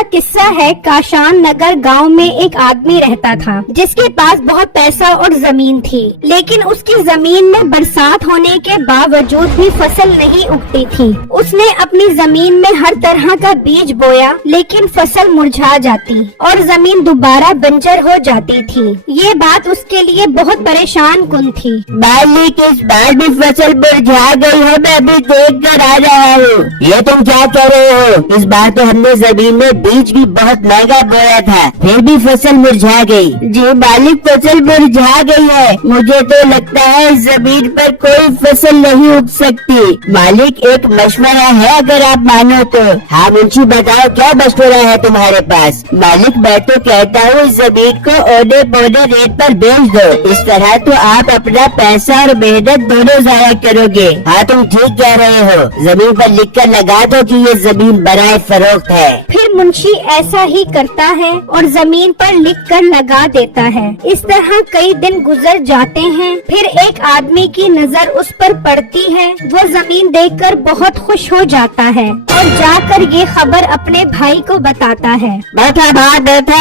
का किस्सा है। काशान नगर गांव में एक आदमी रहता था जिसके पास बहुत पैसा और जमीन थी, लेकिन उसकी जमीन में बरसात होने के बावजूद भी फसल नहीं उगती थी। उसने अपनी जमीन में हर तरह का बीज बोया, लेकिन फसल मुरझा जाती और जमीन दोबारा बंजर हो जाती थी। ये बात उसके लिए बहुत परेशान कुन थी। मालिक, इस बार भी फसल मुरझा गई है, मैं अभी देख कर आ रहा हूँ। ये तुम क्या कर रहे हो? इस बार तो हमने जमीन में बीज भी बहुत महंगा बोया था, फिर भी फसल मुरझा गई। जी मालिक, फसल मुरझा गई है। मुझे तो लगता है इस जमीन पर कोई फसल नहीं उग सकती। मालिक, एक मशवरा है अगर आप मानो तो। हाँ मुंशी, बताओ क्या मशवरा है तुम्हारे पास? मालिक, मैं तो कहता हूँ इस जमीन को औने पौने रेट पर बेच दो। इस तरह तो आप अपना पैसा और मेहनत दोनों जाया करोगे। हाँ तुम ठीक कह रहे हो, जमीन पर लिख कर लगा दो कि ये जमीन बराए फरोख्त है। फिर मुंशी ऐसा ही करता है और जमीन पर लिख कर लगा देता है। इस तरह कई दिन गुजर जाते हैं। फिर एक आदमी की नजर उस पर पड़ती है। वो जमीन देखकर बहुत खुश हो जाता है और जाकर ये खबर अपने भाई को बताता है। बैठा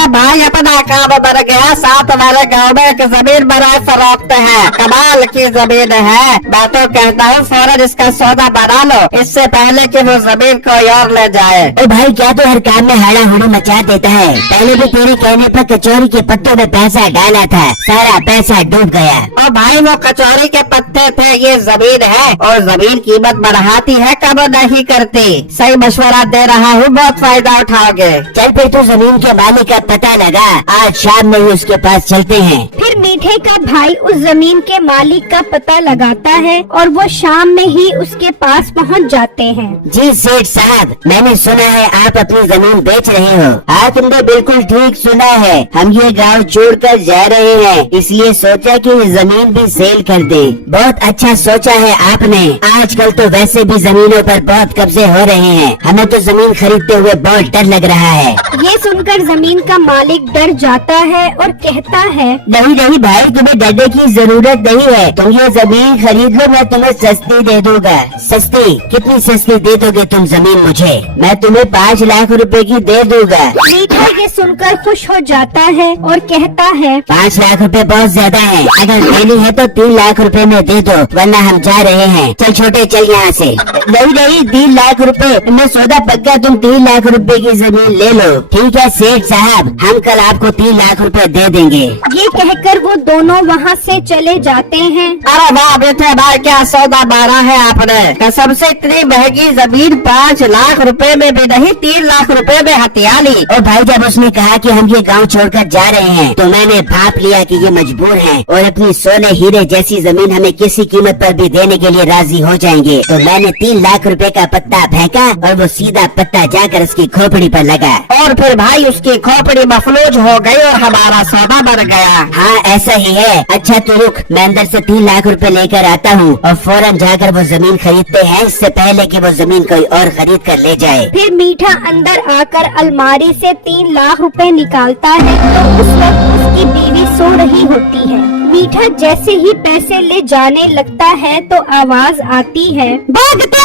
भाई, अपना काम बन गया। साथ हमारे गाँव में एक जमीन बराए फरोख्त है, कमाल की जमीन है। मैं तो कहता हूँ फौरन इसका सौदा बना लो, इससे पहले कि वो जमीन कोई और ले जाए। ओ भाई, क्या तो हर काम में हाड़ा हुड़ा मचा देता है? पहले भी तेरे कहने पर कचौरी के पत्तों में पैसा डाला था, सारा पैसा डूब गया। और भाई, वो कचौरी के पत्ते थे, ये जमीन है और जमीन कीमत बढ़ाती है, कब नहीं करती। सही मशवरा दे रहा हूँ, बहुत फायदा उठाओगे। चल फिर तू जमीन के मालिक का पता लगा, आज शाम में ही उसके पास चलते हैं। फिर मीठे का भाई उस जमीन के मालिक का पता लगाता है और वो शाम में ही उसके पास पहुंच जाते हैं। जी सेठ साहब, मैंने सुना है आप अपनी जमीन बेच रहे हो। हाँ तुमने बिल्कुल ठीक सुना है, हम ये गांव छोड़कर जा रहे हैं, इसलिए सोचा कि ये जमीन भी सेल कर दे। बहुत अच्छा सोचा है आपने। आजकल तो वैसे भी जमीनों पर बहुत कब्जे हो रहे हैं, हमें तो जमीन खरीदते हुए बहुत डर लग रहा है। ये सुनकर जमीन का मालिक डर जाता है और कहता है, नहीं भाई, तुम्हें डरने की जरूरत नहीं है। तुम ये जमीन खरीद लो, मैं तुम्हें सस्ती दे दूंगा। सस्ती? कितनी सस्ती दे दोगे तुम जमीन मुझे? मैं तुम्हें 5 लाख रुपए की दे दूंगा। मीठा ये सुनकर खुश हो जाता है और कहता है, 5 लाख रुपए बहुत ज्यादा है, अगर देनी है तो 3 लाख रुपए में दे दो, वरना हम जा रहे हैं। चल छोटे, चल यहाँ से। नहीं 3 लाख रुपए में सौदा पक्का, तुम 3 लाख रुपए की जमीन ले लो। ठीक है सेठ साहब, हम कल आपको 3 लाख रुपए दे देंगे। ये कहकर वो दोनों वहाँ से चले जाते हैं। अरे वाह बेटे भाई, क्या सौदा मारा है आपने। कसम से इतनी महंगी जमीन 5 लाख रुपए में भी नहीं, 3 लाख रुपए में हथिया ली। और भाई, जब उसने कहा कि हम ये गांव छोड़कर जा रहे हैं तो मैंने भाप लिया कि ये मजबूर हैं और अपनी सोने हीरे जैसी जमीन हमें किसी कीमत पर भी देने के लिए राजी हो जाएंगे। तो मैंने 3 लाख रुपए का पत्ता फेंका और वो सीधा पत्ता जाकर उसकी खोपड़ी पर लगा और फिर भाई उसकी खोपड़ी मफलूज हो गई और हमारा सौदा बन गया। हाँ ऐसा ही है। अच्छा तो रुक, मैं अंदर से 3 लाख रुपए लेकर आता हूँ और फौरन जाकर वो जमीन खरीदते हैं, इससे पहले कि वो जमीन कोई और खरीद कर ले जाए। फिर मीठा अंदर आकर अलमारी से 3 लाख रुपए निकालता है तो उस वक्त उसकी बीवी सो रही होती है। मीठा जैसे ही पैसे ले जाने लगता है तो आवाज आती है, भागते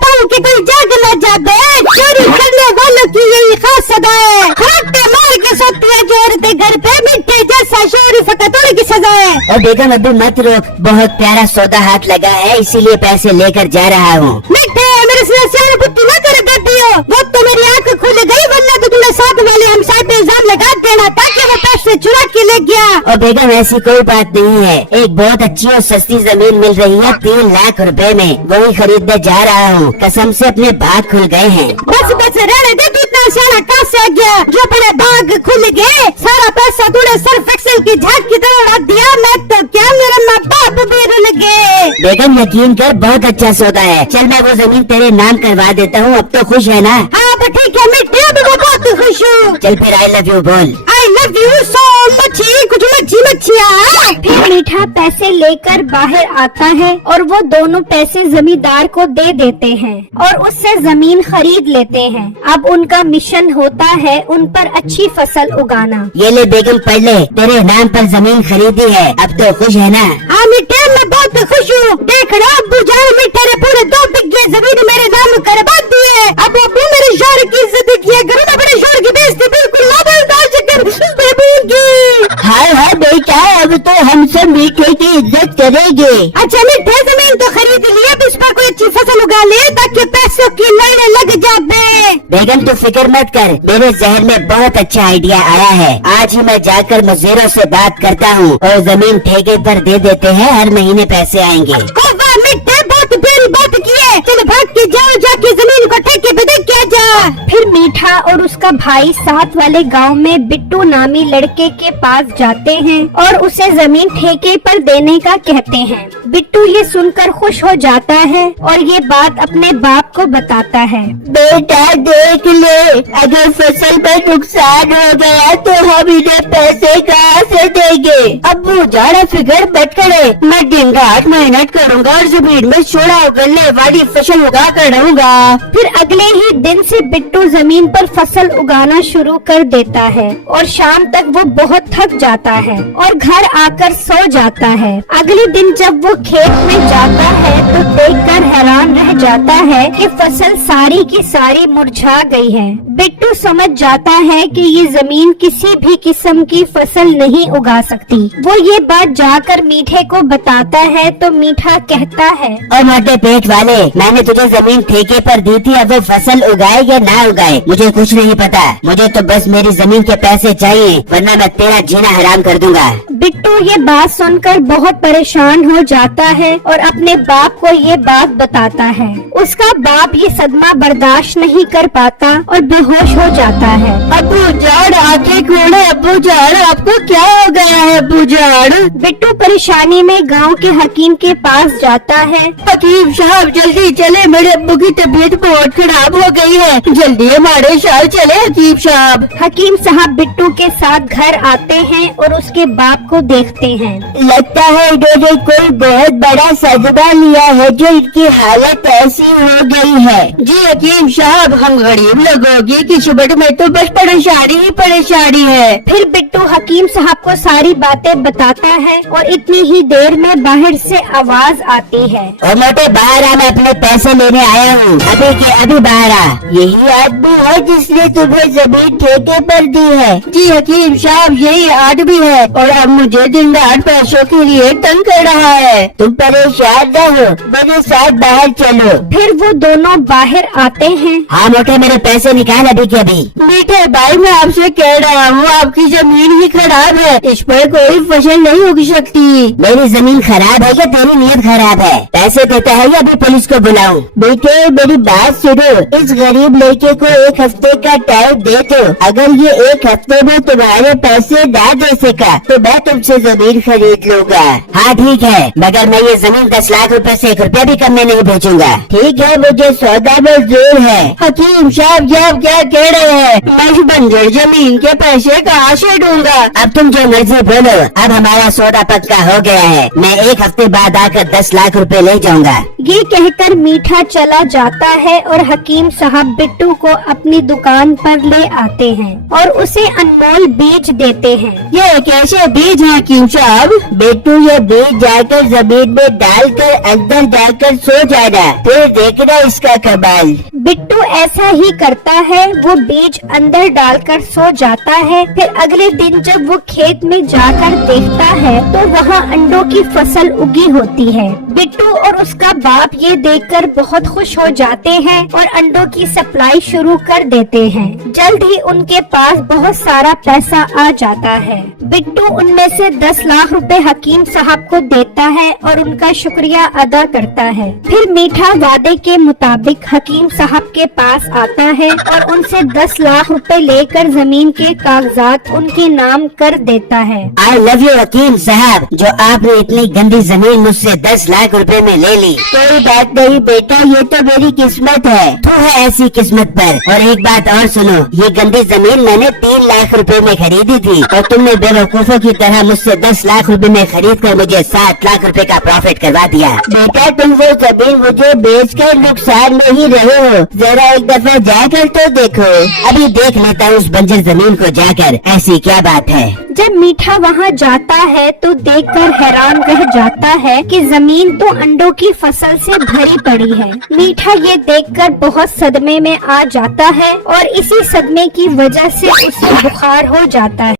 पाओ कि कोई जाग न जाते, चोरी करने वालों की यही खास सदा है। खराटे मार के सोती है जोड़ते घर पे, मीठे जैसा शोर फकतोड़ की सजा है। और बेगम अभी मत रो, बहुत प्यारा सौदा हाथ लगा है, इसीलिए पैसे लेकर जा रहा हूँ। मीठे मेरे से बुद्धि न कर देती हो, वो तो मेरी आँख खुल गई, वरना तो तुम्हें साथ वाले हम साथ इल्जाम लगा देना था कि वो पैसे चुरा के ले गया। और बेगम ऐसी कोई बात नहीं है, एक बहुत अच्छी और सस्ती जमीन मिल रही है 3 लाख रुपए में, वही खरीदने जा रहा हूँ। कसम से अपने भाग खुल गए हैं। बस रहने दे, तू इतना सारा कहाँ से आ गया जो अपने भाग खुल गए? सारा पैसा तूने सर्फ एक्सेल की झाग की तरह उड़ा दिया, मैं तो क्या मेरे माँ बाप भी रुल गए। बेगम यकीन कर, बहुत अच्छा सौदा है, चल मैं वो जमीन तेरे नाम करवा देता हूँ। अब तो खुश है ना? हाँ ठीक है मिट्टी, अब मैं बहुत खुश हूँ। चल फिर आई लव यू बोल। I love you so much. कुछ मच्छियाँ। फिर मीठा पैसे लेकर बाहर आता है और वो दोनों पैसे जमींदार को दे देते हैं और उससे जमीन खरीद लेते हैं। अब उनका मिशन होता है उन पर अच्छी फसल उगाना। ये ले बेगम पढ़ ले, तेरे नाम पर जमीन खरीदी है, अब तो खुश है ना? हाँ मीठे, मैं बहुत खुश हूँ। देख रहा अब्बू जान, मीठे ने पूरे 2 बिघे जमीन मेरे नाम करवा दी है। अब अब्बू मेरे शोहर की इज्जत किया करो, मैं अपने शोहर की हम सब मीठे की इज्जत करेंगे। अच्छा मीठे जमीन तो खरीद लिया, अब इस पर कोई अच्छी फसल उगा ले ताकि पैसों की लड़ने लग जाए। बेगम तू फिक्र मत कर, मेरे जहन में बहुत अच्छा आइडिया आया है। आज ही मैं जाकर मजदूरों से बात करता हूँ और जमीन ठेके पर दे देते हैं, हर महीने पैसे आएंगे। मिठे बहुत बड़ी बात की है, चल भाग के जाओ, जाके जमीन को ठेके पे दे के जा। फिर मीठा और उसका भाई साथ वाले गांव में बिट्टू नामी लड़के के पास जाते हैं और उसे जमीन ठेके पर देने का कहते हैं। बिट्टू ये सुनकर खुश हो जाता है और ये बात अपने बाप को बताता है। बेटा देख ले, अगर फसल में नुकसान हो गया तो हम इन्हें पैसे कहाँ से देंगे। अब्बू ज्यादा फिक्र मत करे, मैं दिन रात मेहनत करूँगा और जमीन में छोड़ा उगलने वाली फसल उगा कर रहूँगा। फिर अगले ही दिन से बिट्टू जमीन पर फसल उगाना शुरू कर देता है और शाम तक वो बहुत थक जाता है और घर आकर सो जाता है। अगले दिन जब वो खेत में जाता है तो देखकर हैरान रह जाता है कि फसल सारी की सारी मुरझा गई है। बिट्टू समझ जाता है कि ये जमीन किसी भी किस्म की फसल नहीं उगा सकती। वो ये बात जाकर मीठे को बताता है तो मीठा कहता है, और मोटे पेट वाले, मैंने तुझे जमीन ठेके पर दी थी, अब वो फसल उगाए या ना उगाए मुझे कुछ नहीं पता। मुझे तो बस मेरी जमीन के पैसे चाहिए, वरना मैं तेरा जीना हराम कर दूंगा। बिट्टू ये बात सुनकर बहुत परेशान हो जाता है और अपने बाप को ये बात बताता है। उसका बाप ये सदमा बर्दाश्त नहीं कर पाता और बेहोश हो जाता है। अब्बू जान आके खोले, अब्बू जान आपको क्या हो गया है अब्बू जान। बिट्टू परेशानी में गांव के हकीम के पास जाता है। हकीम साहब जल्दी चले, मेरे अब्बू की तबीयत बहुत खराब हो गई है, जल्दी हमारे साथ चले हकीम साहब। हकीम साहब बिट्टू के साथ घर आते हैं और उसके बाप को देखते हैं। लगता है इन्होंने कोई बहुत बड़ा सदमा लिया है जो इनकी हालत ऐसी हो गई है। जी हकीम साहब, हम गरीब लोगों की किस्मत में तो बस परेशानी ही परेशानी है। फिर बिट्टू हकीम साहब को सारी बातें बताता है और इतनी ही देर में बाहर से आवाज आती है, और मोटे बाहर आ, मैं अपने पैसे लेने आया हूँ, अभी के अभी बाहर आ। यही आदमी है जिसने तुम्हें जमीन ठेके पर दी है। जी हकीम साहब, यही आदमी है और अब मुझे दिन रात पैसों के लिए तंग कर रहा है। तुम परेशान न हो, मेरे साथ बाहर चलो। फिर वो दोनों बाहर आते हैं। हाँ मोटे, मेरे पैसे निकाल अभी के अभी। मीठे भाई, मैं आपसे कह रहा हूँ, आपकी जमीन ही खराब है, इस पर कोई फसल नहीं उग सकती। मेरी जमीन खराब है या तेरी नीयत खराब है? पैसे देता है या अभी पुलिस को बुलाऊं? बेटे मेरी बात सुनो, इस गरीब लड़के को 1 हफ्ते का टाइम दे दो। अगर ये 1 हफ्ते में तुम्हारे पैसे ना दे सका तो मैं तुमसे जमीन खरीद लूंगा। हाँ ठीक है, मगर मैं ये जमीन 10 लाख रुपए से 1 रुपया भी कम में नहीं बेचूंगा। ठीक है, मुझे सौदा मंजूर है। हकीम साहब, ये आप क्या कह रहे हैं? मैं इस बंजर जमीन के पैसे कहाँ से दूंगा? अब तुम जो मर्जी बोलो, अब हमारा सौदा पक्का हो गया है। मैं 1 हफ्ते बाद आकर 10 लाख रुपए ले जाऊंगा। ये कहकर मीठा चला जाता है और हकीम साहब बिट्टू को अपनी दुकान पर ले आते हैं और उसे अनमोल बीज देते हैं। ये कैसे बीज है हकीम साहब? बिट्टू, ये बीज जाकर जमीन में डालकर अंदर जाकर सो जाना, फिर देखना इसका कमाल। बिट्टू ऐसा ही करता है, वो बीज अंदर डालकर सो जाता है। फिर अगले दिन जब वो खेत में जाकर देखता है तो वहाँ अंडों की फसल उगी होती है। बिट्टू और उसका बाप ये देखकर बहुत खुश हो जाते हैं और अंडों की सप्लाई शुरू कर देते हैं। जल्द ही उनके पास बहुत सारा पैसा आ जाता है। बिट्टू उनमें से 10 लाख रुपए हकीम साहब को देता है और उनका शुक्रिया अदा करता है। फिर मीठा वादे के मुताबिक हकीम साहब के पास आता है और उनसे 10 लाख रुपए लेकर जमीन के कागजात उनके नाम कर देता है। आई लव यू हकीम साहब, जो आपने इतनी गंदी जमीन मुझसे 10 लाख रुपए में ले ली। कोई बात नहीं बेटा, ये तो मेरी किस्मत है। तू है ऐसी किस्मत पर। और एक बात और सुनो, ये गंदी जमीन मैंने 3 लाख रुपए में खरीदी थी और तुमने बेवकूफों की तरह मुझसे 10 लाख रुपए में खरीद कर मुझे 7 लाख रुपए का प्रॉफिट करवा दिया। बेटा तुम वो जमीन मुझे बेच कर नुकसान में ही रहे हो, जरा एक दफा जाकर तो देखो। अभी देख लेता हूँ उस बंजर जमीन को जाकर, ऐसी क्या बात है। जब मीठा वहाँ जाता है तो देखकर हैरान रह जाता है कि जमीन तो अंडों की फसल से भरी पड़ी है। मीठा ये देखकर बहुत सदमे में आ जाता है और इसी सदमे की वजह से उसे बुखार हो जाता है।